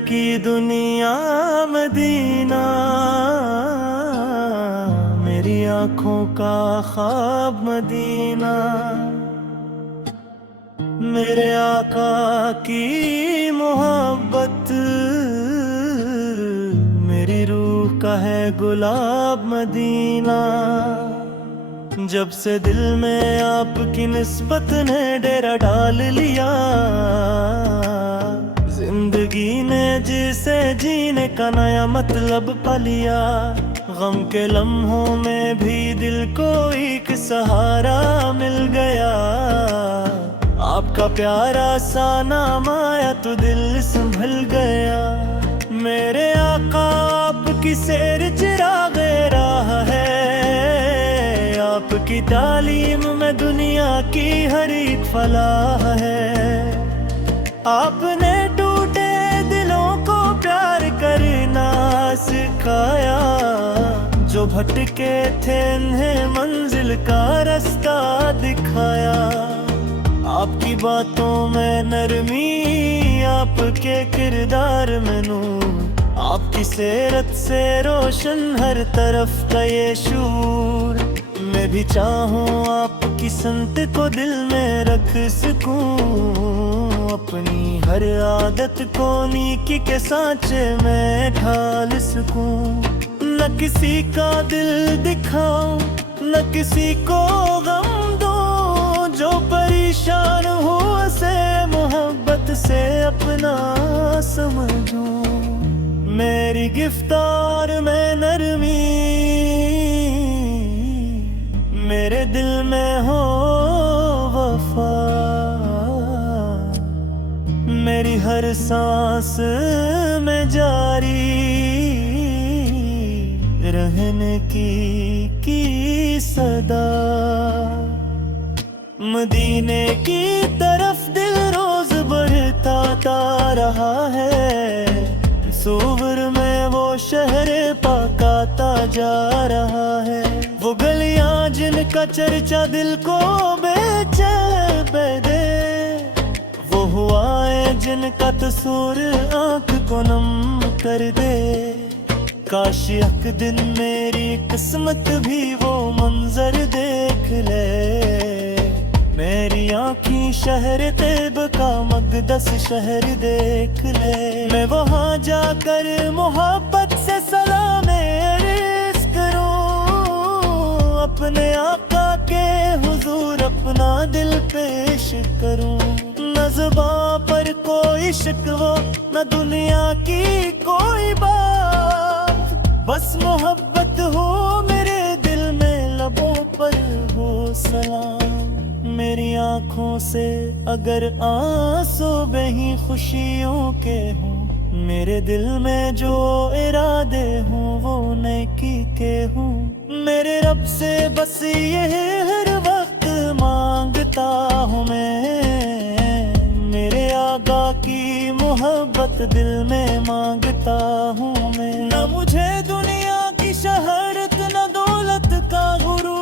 की दुनिया मदीना, मेरी आँखों का ख्वाब मदीना। मेरे आका की मोहब्बत मेरी रूह का है गुलाब मदीना। जब से दिल में आपकी निस्बत ने डेरा डाल लिया, जिंदगी ने जिसे जीने का नया मतलब पा लिया। गम के लम्हों में भी दिल को एक सहारा मिल गया। आपका प्यारा सा नाम आया तो दिल संभल गया। मेरे आका आपकी सैर चिरागे राह है, आपकी तालीम में दुनिया की हर एक फलाह है। आपने टूटे दिलों को प्यार करना सिखाया, जो भटके थे उन्हें मंजिल का रास्ता दिखाया। आपकी बातों में नरमी, आपके किरदार में नूर, आपकी सीरत से रोशन हर तरफ का ये शूर। मैं भी चाहूँ आपकी संत को दिल में रख सकूं, अपनी हर आदत को नीकी के सांचे में ढाल सकूं। न किसी का दिल दिखाऊं, न किसी को गम दूं, जो परेशान हो से मोहब्बत से अपना समझूं। मेरी गिफ्तार में नरमी, मेरे दिल में हो वफा। मेरी हर सांस में जारी रहने की सदा। मदीने की तरफ दिल रोज बढ़ता रहा है, सूवर में वो शहर पकाता जा रहा है। वो गलियां जिनका चर्चा दिल को बेचैन दे, वो हुआएं जिनका तस्वीर आँख को नम कर दे। काश एक दिन मेरी किस्मत भी वो मंजर देख ले। मेरी आँखी शहर तैब का मक़दस शहर देख ले। मैं वहाँ जाकर मोहब्बत से सलाम अर्ज़ करूँ, अपने आका के हुजूर अपना दिल पेश करूँ। न ज़ुबां पर कोई शिकवा, न दुनिया की कोई बात, बस मोहब्बत हो मेरे दिल में, लबों पर हो सलाम। मेरी आँखों से अगर आंसू बही खुशियों के हों, मेरे दिल में जो इरादे हों वो नेकी के हों। मेरे रब से बस ये हर वक्त मांगता हूँ मैं, मेरे आका की मोहब्बत दिल में मांगता हूँ मैं। न मुझे दुनिया की शहरत, न दौलत का गुरूर,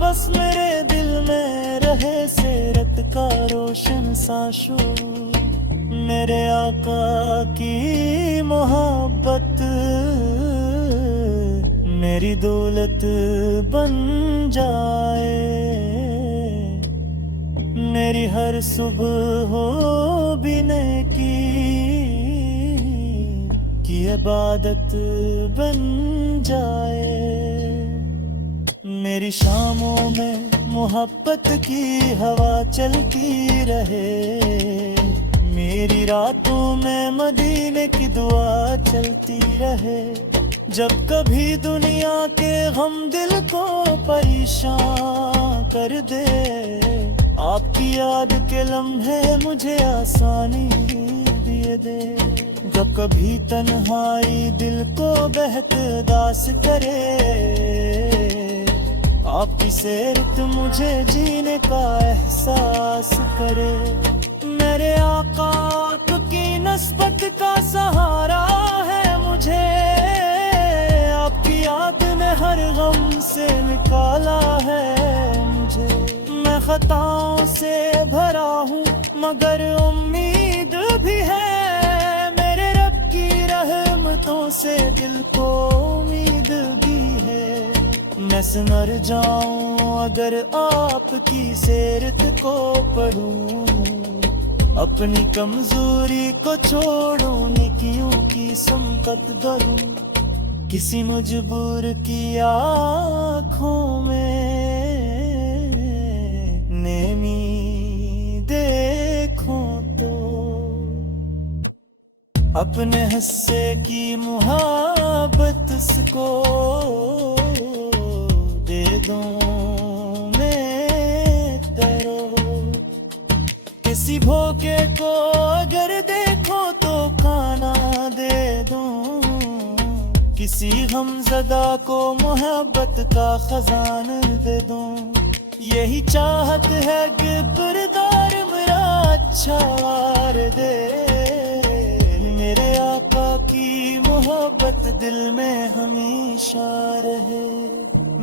बस मेरे दिल में रहे सीरत का रोशन सा शूर। मेरे आका की मोहब्बत मेरी दौलत बन जाए। मेरी हर सुबह हो बिने की इबादत बन जाए। मेरी शामों में मोहब्बत की हवा चलती रहे, मेरी रातों में मदीने की दुआ चलती रहे। जब कभी दुनिया के गम दिल को परेशान कर दे, आपकी याद के लम्हे मुझे आसानी दिए दे। जब कभी तन्हाई दिल को बहक दास करे, आपकी सेरत मुझे जीने का एहसास करे। मेरे आका आपकी नस्बत का सहारा है मुझे, आपकी याद ने हर गम से निकाला है मुझे। मैं खताओं से भरा हूँ मगर उम्मीद भी है, से दिल को उम्मीद भी है। मैं मर जाऊं अगर आपकी सीरत को पढ़ूं, अपनी कमजोरी को छोड़ूं, नेकियों की संपत करूं, किसी मजबूर की आँखों में नेमी देखूं तो अपने हिस्से की मुहब्बत उसको दे दूं मैं तेरो। किसी भूखे को अगर देखो तो खाना दे दूं, किसी गमज़दा को मोहब्बत का खजाना दे दूं। यही चाहत है कि किरदार मेरा अच्छा वार दे, मेरे आका की मोहब्बत दिल में हमेशा रहे।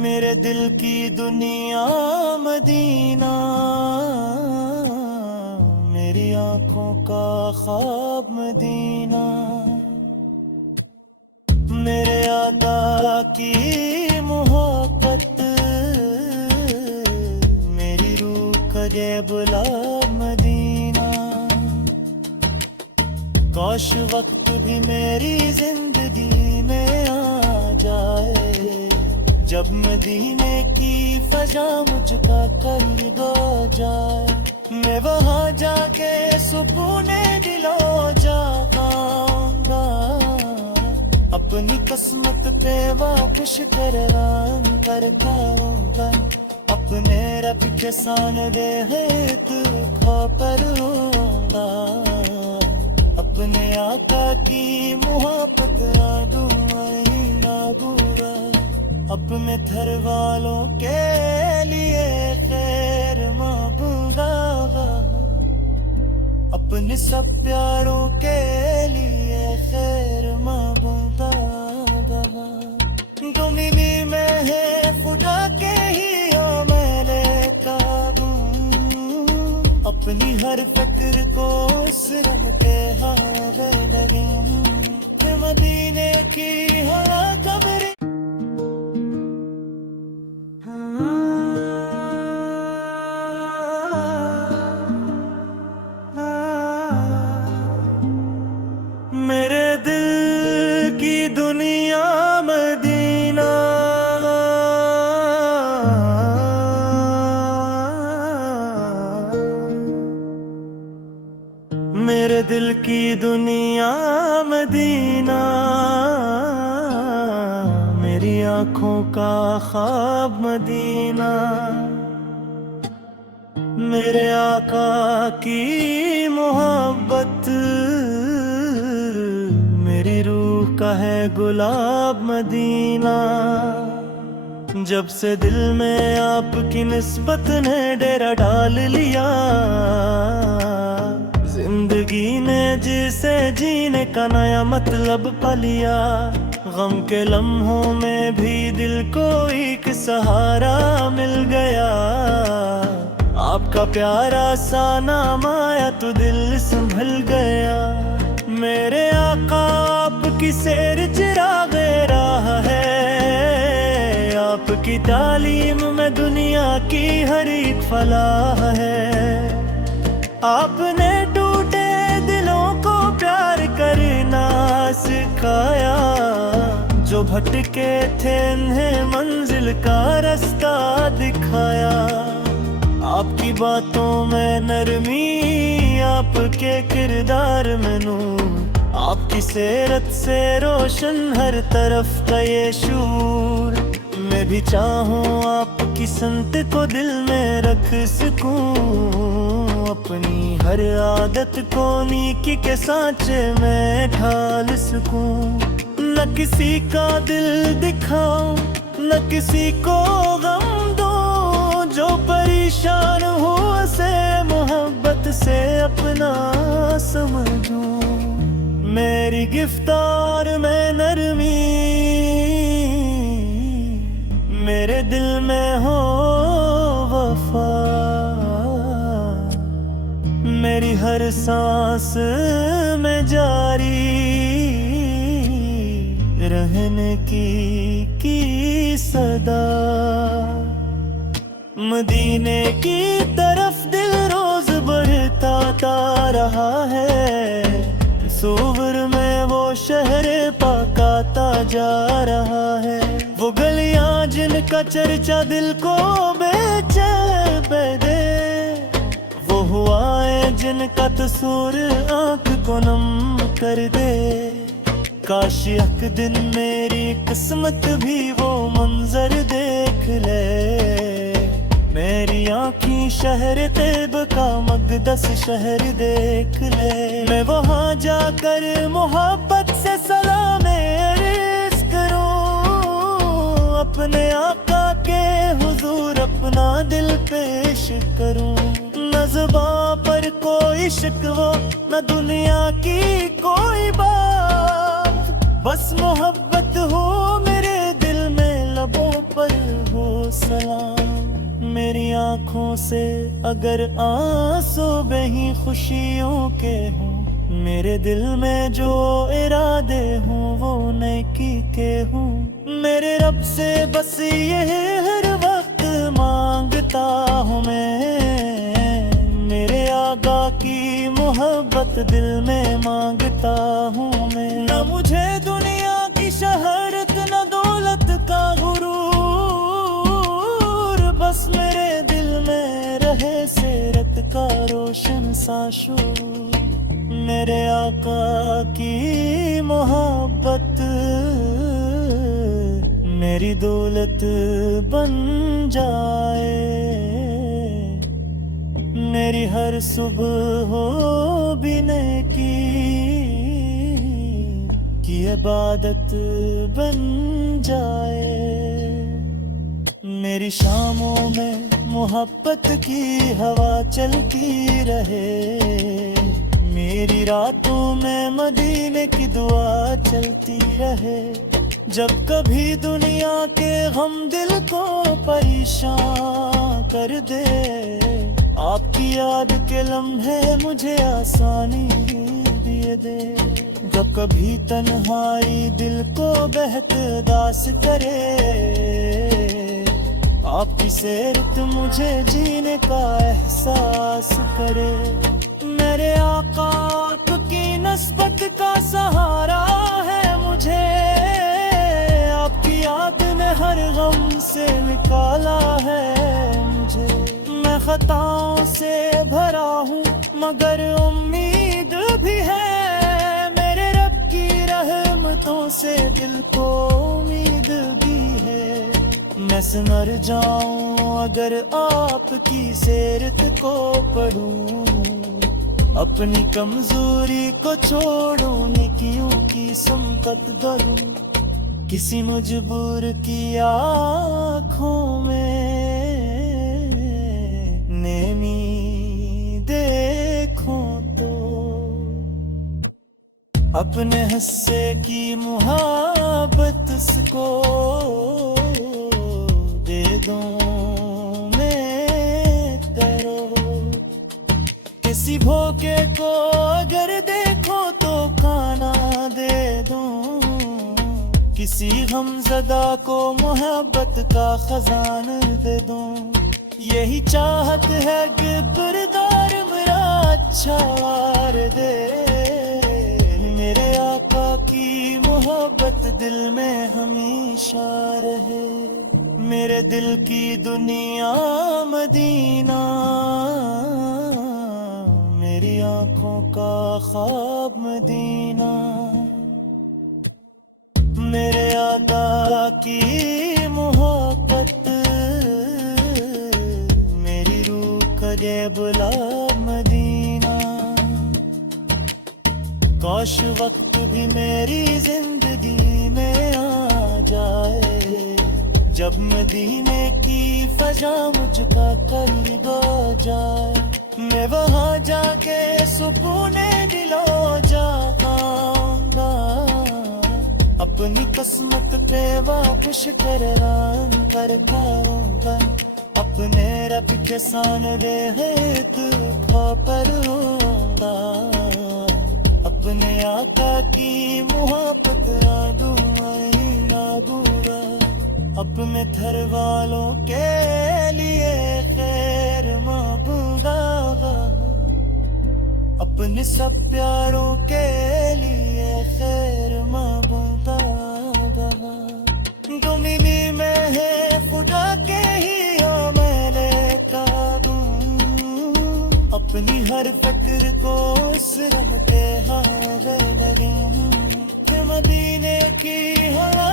मेरे दिल की दुनिया मदीना, मेरी आंखों का ख्वाब मदीना। मेरे आका की मोहब्बत मेरी रूह करे बुला मदीना। काश वक्त भी मेरी जिंदगी में आ जाए, जब मदीने की फजा मुझका करीब हो जाए। मैं वहाँ जाके सुकूने दिलो जाऊंगा, अपनी किस्मत पे वापस कर खाऊंगा। अपने रब के सामने हेत खो करूंगा, अपने आका की मोहब्बत ना बुरा। अपने घर वालों के लिए खैर मांगूंगा, अपने सब प्यारों के लिए खैर मांगूंगा। दुनिया में है फुटा के ही हो मैं लेता हूँ, अपनी हर फिक्र को उस रंग के हावे लगी हूँ। फिर मदीने की हवा कब्र मेरे दिल की दुनिया मदीना। मेरे दिल की दुनिया मदीना, मेरी आँखों का ख्वाब मदीना। मेरे आका की मोहब्बत मेरी रूह का है गुलाब मदीना। जब से दिल में आपकी निस्बत ने डेरा डाल लिया, जिंदगी ने जिसे जीने का नया मतलब पा लिया। गम के लम्हों में भी दिल को एक सहारा मिल गया। आपका प्यारा सा नाम आया तो दिल संभल गया। मेरे आका आपकी सैर चिरागे राह है, आपकी तालीम में दुनिया की हर एक फलाह है। आपने टूटे दिलों को प्यार करना सिखाया, जो भटके थे उन्हें मंजिल का रास्ता दिखाया। आपकी बातों में नरमी, आपके किरदार में नूर, आपकी सीरत से रोशन हर तरफ का ये शूर। मैं भी चाहूँ आपकी संत को दिल में रख सकूं, अपनी हर आदत को नीकी के सांचे में ढाल सकूं। न किसी का दिल दिखाऊं, न किसी को गम दूं, जो परेशान हुआ से मोहब्बत से अपना समझूं। मेरी गिफ्तार में नरमी, मेरे दिल में हो वफा। मेरी हर सांस में जारी अदा। मदीने की तरफ दिल रोज बढ़ता रहा है, सूवर में वो शहर पाक आता जा रहा है। वो गलियां जिनका चर्चा दिल को बेचैन दे, वो हुआएं जिनका तस्वीर आंख को नम कर दे। काश एक दिन मेरी किस्मत भी वो मंजर देख ले, मेरी आँखी शहर तैब का मक़दस शहर देख ले। मैं वहाँ जाकर मोहब्बत से सलाम अर्ज़ करूँ, अपने आका के हुजूर अपना दिल पेश करूँ। न ज़ुबां पर कोई शिकवा, न दुनिया की कोई बात, बस मोहब्बत हो मेरे दिल में, लबों पर हो सलाम। मेरी आँखों से अगर आंसू बही खुशियों के हों, मेरे दिल में जो इरादे हों वो नेकी के हों। मेरे रब से बस ये हर वक्त मांगता हूँ मैं, मेरे आका की मोहब्बत दिल में मांगता हूँ मैं। न मुझे दुनिया की शहरत न दौलत का गुरूर, बस मेरे दिल में रहे सीरत का रोशन सा शूर। मेरे आका की मोहब्बत मेरी दौलत बन जाए, मेरी हर सुबह हो भी नेकी की इबादत बन जाए। मेरी शामों में मोहब्बत की हवा चलती रहे, मेरी रातों में मदीने की दुआ चलती रहे। जब कभी दुनिया के गम दिल को परेशान कर दे, आपकी याद के लम्हे मुझे आसानी दिए दे। जब कभी तन्हाई दिल को बहक दास करे, आपकी सेरत मुझे जीने का एहसास करे। मेरे आका की नस्बत का सहारा है मुझे, आपकी याद ने हर गम से निकाला है मुझे। मैं खताओं से भरा हूँ मगर उम्मीद भी है, मेरे रब की रहमतों से दिल को उम्मीद भी है। मैं मर जाऊं अगर आपकी सीरत को पढ़ूं, अपनी कमजोरी को छोड़ूं, नेकियों की संपत भरूं। किसी मजबूर की आँखों में नेमी देखूं तो, अपने हिस्से की मुहब्बत उसको दे दूं मैं करो। किसी भूखे को अगर देखो तो खाना दे दूं, किसी गमज़दा को मोहब्बत का खजाना दे दूं। यही चाहत है कि किरदार मेरा अच्छा वार दे, मेरे आका की मोहब्बत दिल में हमेशा रहे। मेरे दिल की दुनिया मदीना, मेरी आँखों का ख्वाब मदीना। मेरे आका की मोहब्बत मेरी रूह का ये बुला मदीना। काश वक्त भी मेरी जिंदगी में आ जाए, जब मदीने की फजा मुझका करीब आ जाए। मैं वहाँ जाके सुकून दिलो जाऊंगा, अपनी किस्मत पे वापस करवान कर पाऊंगा। अपने रब के सामने है तू पर होगा, अपने आका की मोहब्बत ना दूंगा ना बुरा। अपने घर वालों के लिए खैर मांगूंगा, अपने सब प्यारों के लिए खैर मांगूंगा। जो मिली में है खुदा के ही मैंने काबू, अपनी हर फिक्र को उस रब पे हारे लगे। मदीने की हवा